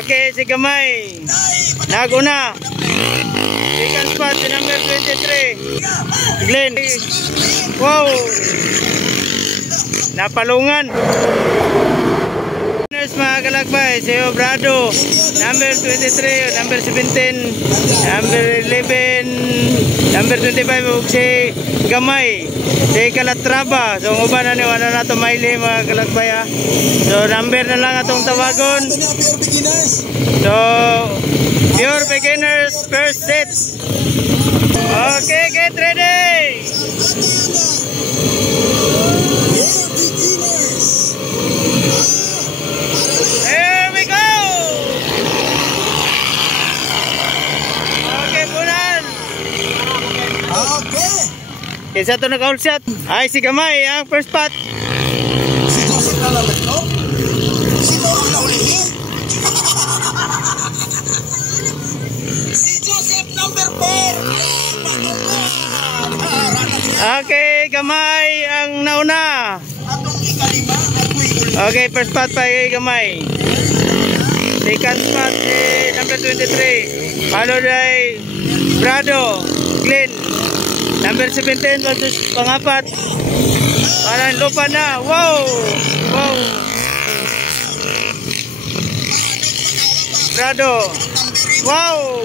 Okay, si Gamay. Naguna. Second spot, si number 23. Glenn. Wow. Napalungan. Mga kalakbay, si Obrado, number 23, number 17, number 11, number 25, si Gamay, si Kalatraba. So uban na niyo, ano na ito maili mga kalakbay ha. So number na lang atong tawagon. So pure beginners first set. Okay, get ready. Kinsa ito naka-all shot? Ay, si Gamay, ang first spot. Si Joseph na naman ito? Sino ang naulihi? Si Joseph number 4. Okay, Gamay ang nauna. Atong ikalima, ako'y uli. Okay, first spot pa kay Gamay. Second spot number 23. Followed by Brado, Glenn. Number 17, pangapat. Parang lupa na. Wow! Wow! Brado. Wow!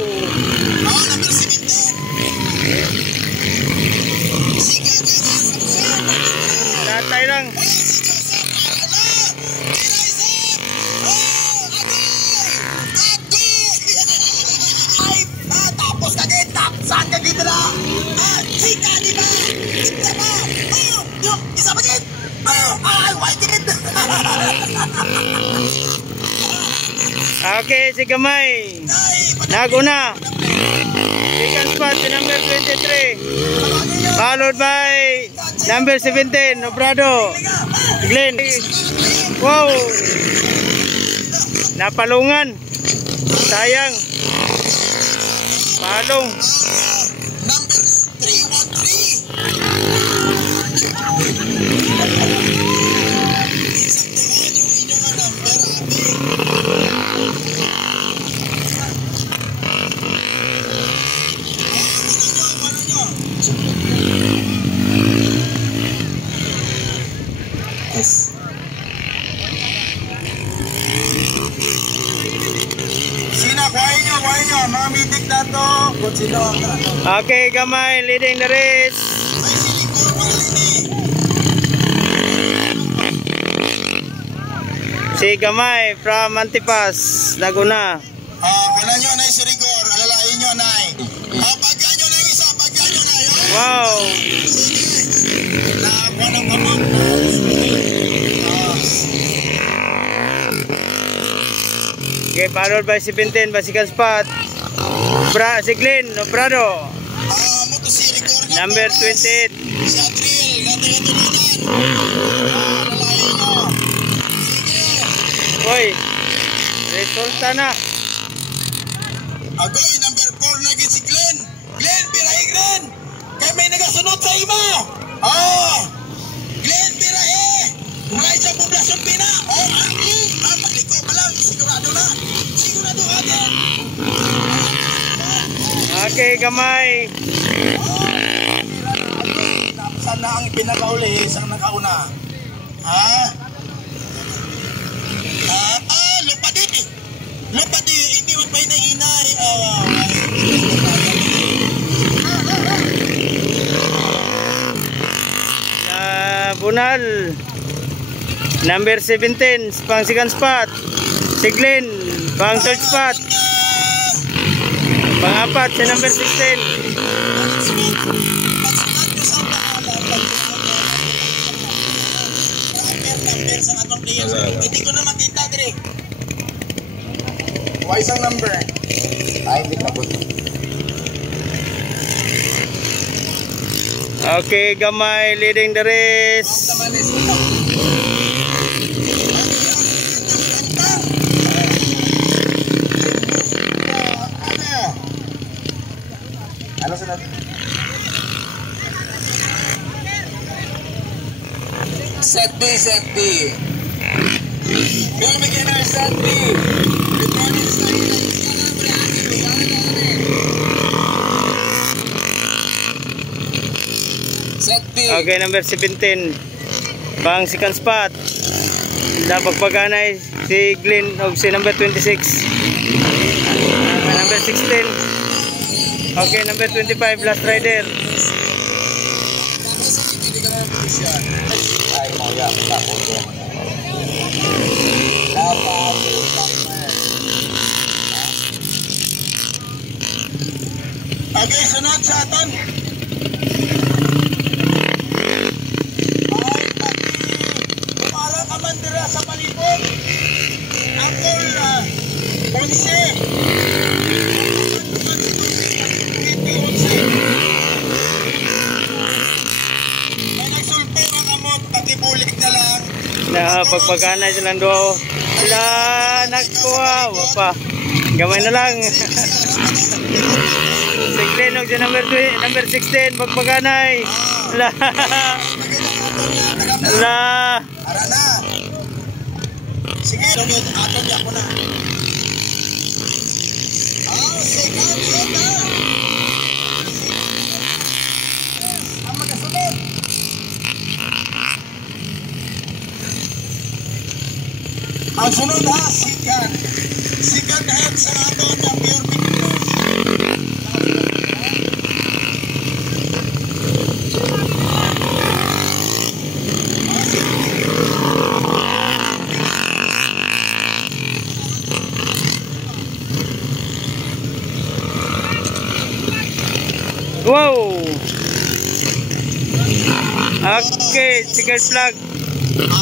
Natay lang. Tapos ka din, saan ka dito na? Sika, di ba? Sika ba? Yung, isa pa din? Ay, white din! Okay, si Gamay. Naguna. Second spot, si number 23. Followed by number 17, Obrado. Glenn. Wow! Napalungan. Sayang. Palong. Number 313. Kuhain nyo, mga mitik na to. Okay, Gamay, leading the race. Si Gamay from Antipas, Laguna. Wala nyo na si Rigor, alalain nyo na. Pagyan nyo na isa, pagyan nyo na. Wow! Sige, nakuha ng kamang. Okay, followed by 17, second spot. Si Glenn, Obrado. Number 28. Si Adriel, ganto-ganto naman. Alalain nyo. Sige. Hoy, resulta na. Agoy, number 4 lagi si Glenn. Glenn, birahe Glenn. Kaya may nagasunod sa imo. Glenn, birahe. May sa poblasyon pina. Pagliko pa lang, sigurado na. Sigurado agad. Okay, Gamay. Saan na ang pinakauli sa nakauna? Lupadi. Lupadi, hindi magpahinay-hinay. Bunal. Number 17, pang second spot. Si Glenn, pang third spot. Pang-apat, si number 16. Hindi ko na makita, Dre. Why isang number? Ay, hindi ka po. Okay, Gamay leading the race. Ano sunod? Set B. Pure beginner, set B. Okay, number 17. Pang second spot. Napagpaganay si Glenn og si number 26. Number 16. Okay, number 25, last rider. Okay, sunod sa aton. Para ka man dira sa palibot. Angkol Ponce. May nagsulpo ka kamot, pakibulik na lang. Pagpagana silang duo. Sila nagkuha. Wapa. Gamay na lang. Si Glenn og si number 16. Pagpaganay. La. La. Ara na. Sige, lugod. Aton di ako na. Sige na. Ang magasunod. Ang sunod ha, sikan. Sikan head sa aton ng pure Pilipinas. Wow! Okay, second flag.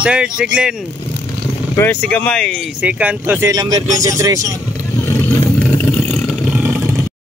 Third si Glenn. First si Gamay. Second to si number 23.